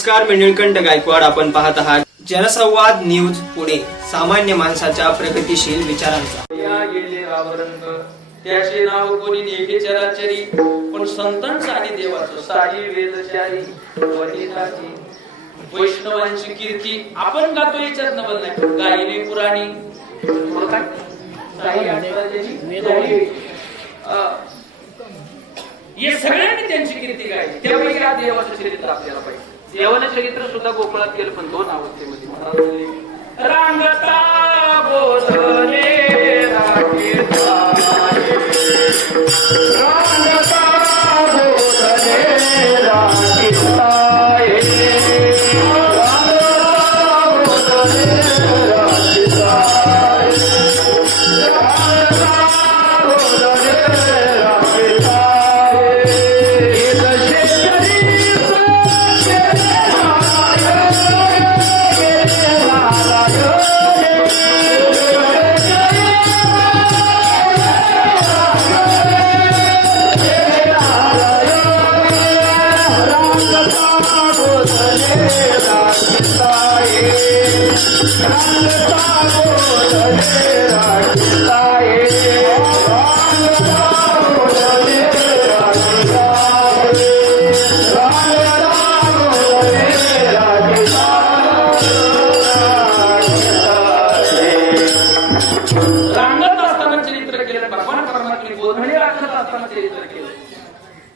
नमस्कार, मी निळकंठ गायकवाड. आपण पाहत आहात जनसंवाद न्यूज पुणे, सामान्य माणसाच्या प्रगतिशील विचारांचा. या गेले आवरंग त्याचे नाव कोणी नेले चराचरी, पण संतांचा आणि देवाचं साई वेदचारी वनिताची वैष्णवांची कीर्ती आपण गातो. याच्यात नवल नाही गायले पुराणी हे सगळ्यांनी त्यांची कीर्ती गायली. त्यापैकी हा देवाचं चरित्र आपल्याला पाहिजे. देवानं चरित्र सुद्धा गोकुळात केलं, पण दोन अवस्थेमध्ये महाराज रांगता बोधले रांगता बोधले रांगता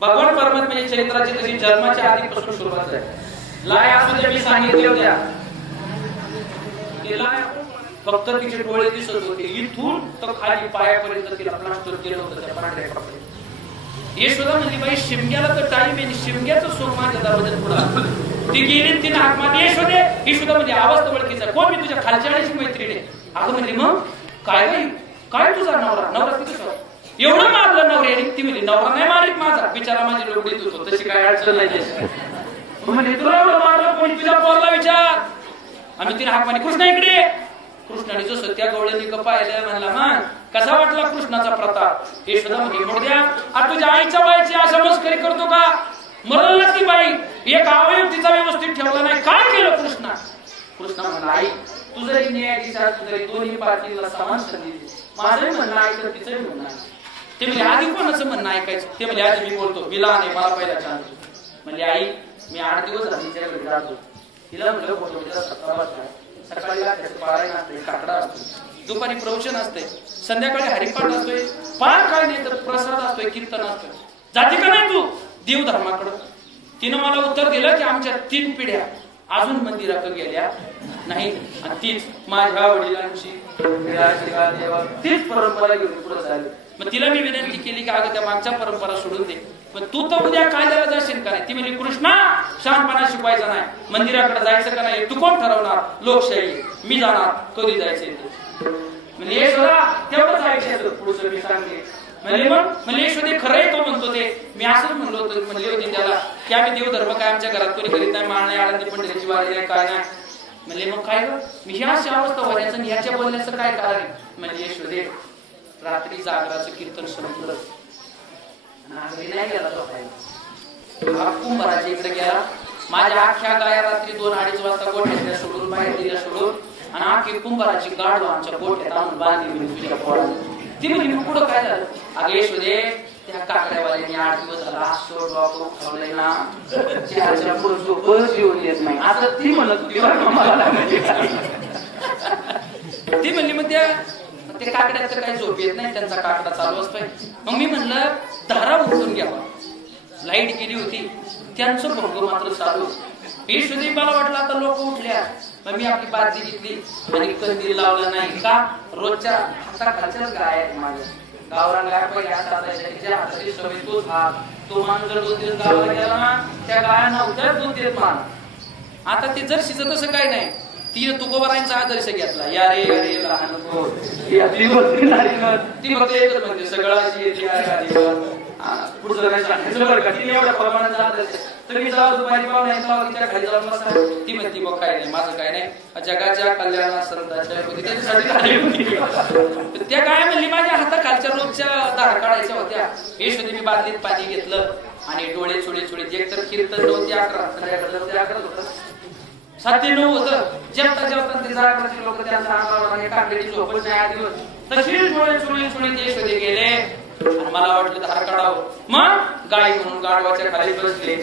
भगवान परमात्म्याच्या चरित्राची तशी जन्माच्या आधीपासून सुरुवात आहे. लाय असं मी सांगितले होत्या, फक्त तिचे डोळे दिसत होते. इथून तर खाली पायापर्यंत तिला प्लास्टर केलं होतं त्या पांढऱ्या कपड्यात. हे सुद्धा म्हणजे बाई शिमग्याला तर टाईम आहे, शिमग्याचं सूर माझ्या दरवाज्यात पुढे ती गेली. तिने हात मारली. हे शोधे ही सुद्धा म्हणजे आवाज तर ओळखीचा. कोण? मी तुझ्या खालच्या आळीची मैत्रिणी. अगं म्हणजे मग काय बाई, काय तुझा नवरा नवरा तिथं एवढं मारलं नवऱ्याने. ती म्हणजे नवरा नाही मारित माझा, बिचारा माझी लोकडीत होतो, तशी काय अडचण नाही. म्हणजे तुला एवढं मारलं कोणी? तुझ्या पोरला विचार. आम्ही तिने हाक मारली, कृष्णा इकडे. कृष्णाने जो सत्या गवळणी पाहिलं, म्हणला मान कसा वाटला कृष्णाचा प्रताप. हे सुद्धा म्हणजे मोठ्या आ तुझ्या आईच्या बाईची अशा मस्करी करतो का? मरल ना ती बाई, एक अवयव तिचा व्यवस्थित ठेवला नाही, काय केलं कृष्णा? कृष्णा म्हणला, आई तू जरी न्यायाधीशात जरी दोन्ही पार्टीला समान संधी दिली, माझंही म्हणणं ऐकलं तिचंही म्हणणं आहे. ते म्हणजे आधी कोणाचं म्हणणं ऐकायचं? ते म्हणजे आधी मी बोलतो, मी लहान आहे, मला पहिला छान. म्हणजे आई मी 8 दिवस आधीच्या घरी जातो. तिला म्हटलं फोटो सकाळी पारायण असते, काकडा असतो, दुपारी प्रवचन असते, संध्याकाळी हरिपाठ असतोय, फार काय नाही तर प्रसाद असतोय, कीर्तन असतोय. जाती का नाही तू देव धर्माकडं? तिनं मला उत्तर दिलं की आमच्या 3 पिढ्या अजून मंदिराकडे गेल्या नाही, आणि तीच माझ्या वडिलांची तीच परंपरा घेऊन पुढे झाली. मग तिला मी विनंती केली की अगं त्या मागच्या परंपरा सोडून दे, पण तू तर उद्या कायद्याला जाशील का नाही? ती म्हणजे कृष्णा शहाणपणा शिकवायचा नाही, मंदिराकडे जायचं का नाही तू कोण ठरवणार? लोकशाही. मी जाणार, कधी जायचंय ते. म्हणजे तेवढंच ऐकायचं, पुढचं मी सांगते. म्हणजे यशोदे खरंय तो म्हणतो ते. मी असंच म्हणलो होतो, म्हणले होते त्याला की आम्ही देव धर्म काय आमच्या घरात कोणी करीत नाही, माळ नाही, आळंदी पंढरीची वारी नाही, काय नाही. म्हणजे मग काय मी ह्या अशी अवस्था होण्याचं आणि ह्याच्या बोलण्याचं काय कारण? म्हणजे यशोदे रात्री जागराचं कीर्तन संपलं, नाही गेला तो कुंभाराच्या इकडे गेला. माझ्या अख्ख्या गाया रात्री 2-2:30 वाजता गोठ्यातल्या सोडून बाहेर दिल्या सोडून, आणि आखी कुंभाराची गाडू आमच्या गोठ्यात आणून बांधली तुझ्या पोळा. ती म्हणजे पुढं काय झालं? अगे यशोदे त्या काकड्यावाल्याने 8 दिवस झाला खावलंय ना, चहाच्या पुढे झोपच येऊन येत नाही. आता ती म्हणत ती म्हणली मग ते काकड्याचं काही झोप येत नाही, त्यांचा काकडा चालू असतोय. मग मी म्हणलं धारा उठून घ्यावा. लाईट गेली होती, त्यांचं भोंग मात्र चालू. यशोदे मला वाटलं आता लोक उठल्या, मग मी आपली बादली घेतली आणि कंदील लावलं नाही का? रोजच्या हाताखालच्याच गाय आहेत माझ्या. गावरान गाय पहिले हाताच्या हाताची सवय तोच हात. तो मान जर 2 दिवस गावाला गेला ना, त्या गायांना उद्या 2 दिवस मान. आता ते जर शिजत असं काही नाही. तिने तुकोबारांचा आदर्श घेतला, या रे अरे लहान ती फक्त एकच म्हणते सगळं पुढचं काय सांगायचं बरं का? तिने एवढ्या प्रमाणात आदर्श. तर मी जाऊ दुपारी पाहुण्या तिच्या खाली जाऊन बसा. ती म्हणती मग काय नाही, माझं काय नाही, जगाच्या कल्याणासाठी त्या काय म्हणली माझ्या हाताखालच्या रोजच्या धार काढायच्या होत्या. यशोदे मी बादलीत पाणी घेतलं आणि डोळे चुळे जे तर कीर्तन 9 ते 11 संध्याकाळचं 9 ते 11 होतं 7 ते 9 होतं. जेवता ते जागराचे लोक त्यांचा अंगावर टाकलेली झोपच नाही आधी होत. तशीच डोळे चुळे ते शोधे गेले आणि मला वाटलं धार काढावं. मग गाय म्हणून गाढवाच्या खाली बसले.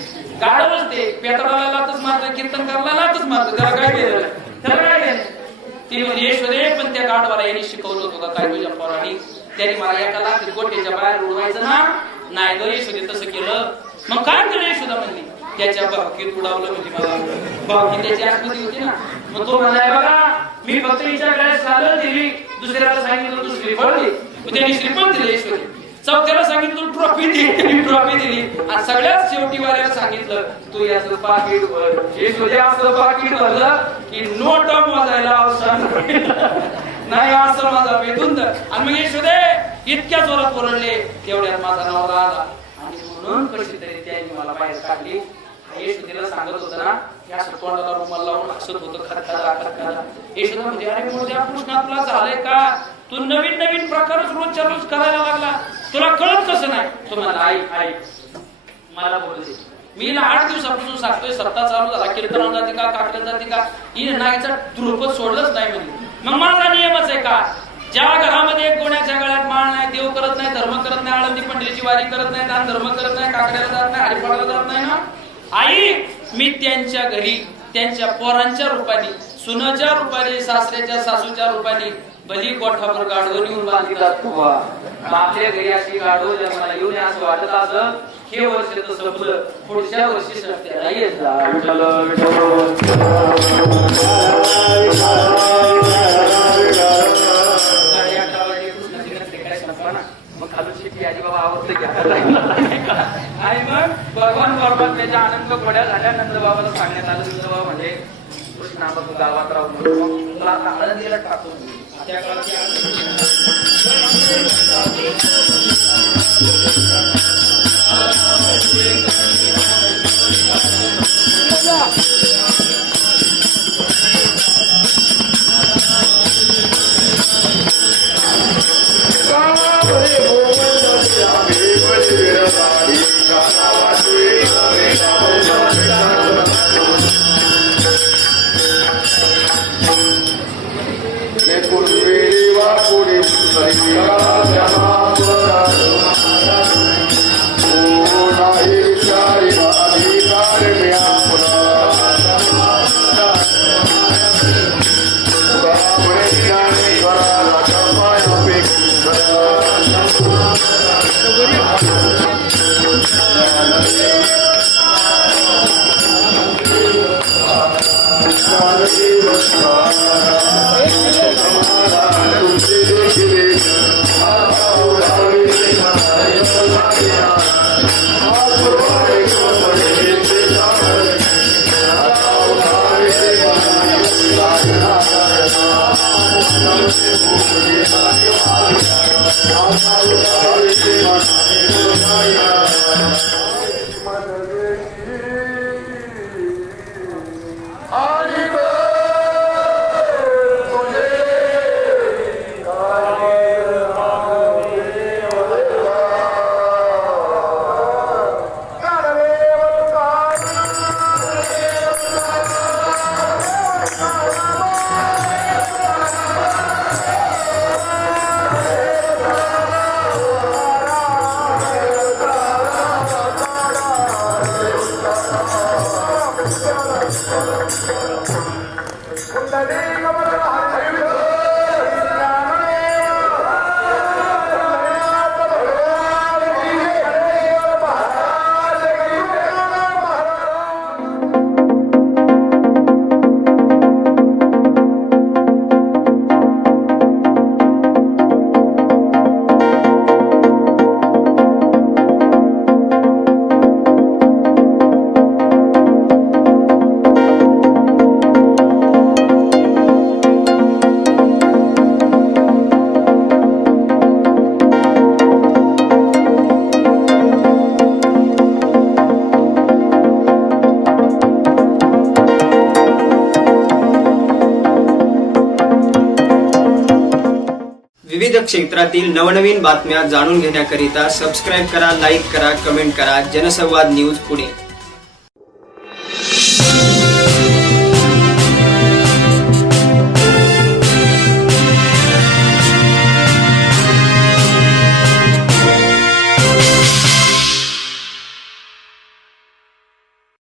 गाढवच ते पेटराला लातच मारतं, कीर्तन करायला लातच मारतं. त्याला काय केलं? त्याला काय केलं? ती म्हणजे यशोदे पण त्या गाढवाला यांनी शिकवलं होतं का काय तुझ्या पोरांनी? त्यांनी मला एका लाखीत गोट्याच्या बाहेर उडवायचं ना. नाही ग यशोदे तसं केलं. मग काय केलं यशोदा म्हणली? त्याच्या बाबतीत उडावलं म्हणजे मला बाबती त्याची आतमध्ये होती ना. मग तो म्हणाय बघा मी फक्त हिच्या गळ्यात साधं दिली, दुसऱ्याला सांगितलं तू श्रीफळ दे. मग त्यांनी श्रीफळ दिले यशोदे. चौथ्याला सांगितलं ट्रॉफी दिली आणि सगळ्यात शेवटी वाल्याला सांगितलं तू याचं पाकिट भर. यशोदे असं पाकिट भरलं की नोट मोजायला अवसान नाही असं माझा वेधून. आणि मग यशोदे इतक्या जोरात ओरडले तेवढ्यात माझा नवरा आला आणि म्हणून कशी तरी त्यांनी मला बाहेर काढली. यशोदेला सांगत होतं ना की असं तोंडाला रुमाल लावून हसत होतं खरखरा. यशोदा म्हणजे अरे मोठ्या कृष्णा तुला झालंय का? तू नवीन प्रकारच रोजच्या रोज करायला लागला, तुला कळत कसं नाही? तो म्हणला आई मला बोलू दे. मी 8 दिवसापासून सांगतोय सप्ताह चालू झाला, कीर्तनाला जाते का काकड्याला जाते का? हिने नाहीचा द्रुपद सोडलंच नाही म्हणजे. मग माझा नियमच आहे का ज्या घरामध्ये एक कोणाच्या गळ्यात माळ नाही, देव करत नाही, धर्म करत नाही, आळंदी पंढरीची वारी करत नाही, दान धर्म करत नाही, काकड्याला जात नाही, हरिपाळाला जात नाही ना, आई मी त्यांच्या घरी त्यांच्या पोरांच्या रूपाने, सुनाच्या रूपाने, सासऱ्याच्या सासूच्या रूपाने भली गोठावर गाढव येऊन बांधितात. आपल्या घरी अशी गाढव जन्माला येऊन असं वाटत असं हे वर्ष तर संपलं, पुढच्या वर्षी सत्याला येत जा. मग खालून शिटी आजी बाबा आवडतं घ्या. आणि मग भगवान परमात्म्याच्या आनंद घोड्या झाल्या. नंद बाबाला सांगण्यात आलं नंद बाबा म्हणजे कृष्णा बाबा गावात राहून तुला आता आळंदीला टाकून त्या काळात विविध क्षेत्रातील नवनवीन बातम्या जाणून घेण्याकरिता सबस्क्राईब करा, लाईक करा, कमेंट करा. जनसंवाद न्यूज पुणे.